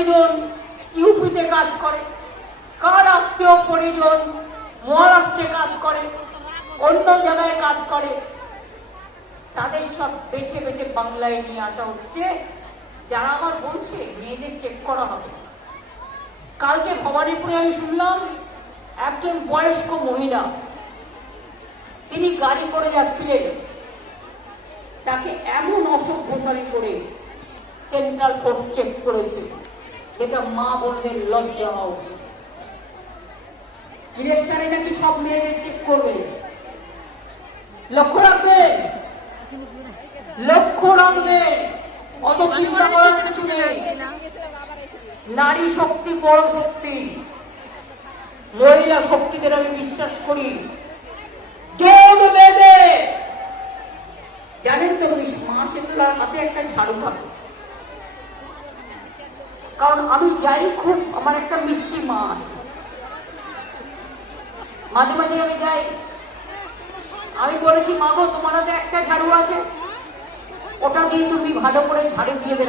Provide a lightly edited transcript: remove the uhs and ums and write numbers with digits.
পরিজন ইউপিতে কাজ করে, কার আত্মীয় পরিজন মহারাষ্ট্রে কাজ করে, অন্য জায়গায় কাজ করে, তাদের সব বেছে বেছে বাংলায় নিয়ে আসা হচ্ছে। যারা আমার বলছে মেয়েদের চেক করা হবে। কালকে ভবানীপুরে আমি শুনলাম একজন বয়স্ক মহিলা, তিনি গাড়ি করে যাচ্ছিলেন, তাকে এমন অসভ্যতামি করে সেন্ট্রাল কোর্ট চেক করেছে, যেটা মা বোনদের লজ্জা হওয়া উচিত। ইলেকশনে নাকি সব মেয়েদের চেক করবে। লক্ষ্য রাখবেন, লক্ষ্য রাখবেন, অত চিন্তা করার কিছু নেই। নারী শক্তি বড় শক্তি, মহিলা শক্তিকে আমি বিশ্বাস করি। জানেন তো মা সেগুলার হাতে একটা ঝাড়ু থাকে, কারণ আমি যাই খুব, আমার একটা মিষ্টি মা, মাঝে মাঝে আমি যাই, আমি বলেছি মা গো তোমার হাতে একটা ঝাড়ু আছে, ওটা দিয়ে তুমি ভালো করে ঝাড়ু দিয়ে দেবে।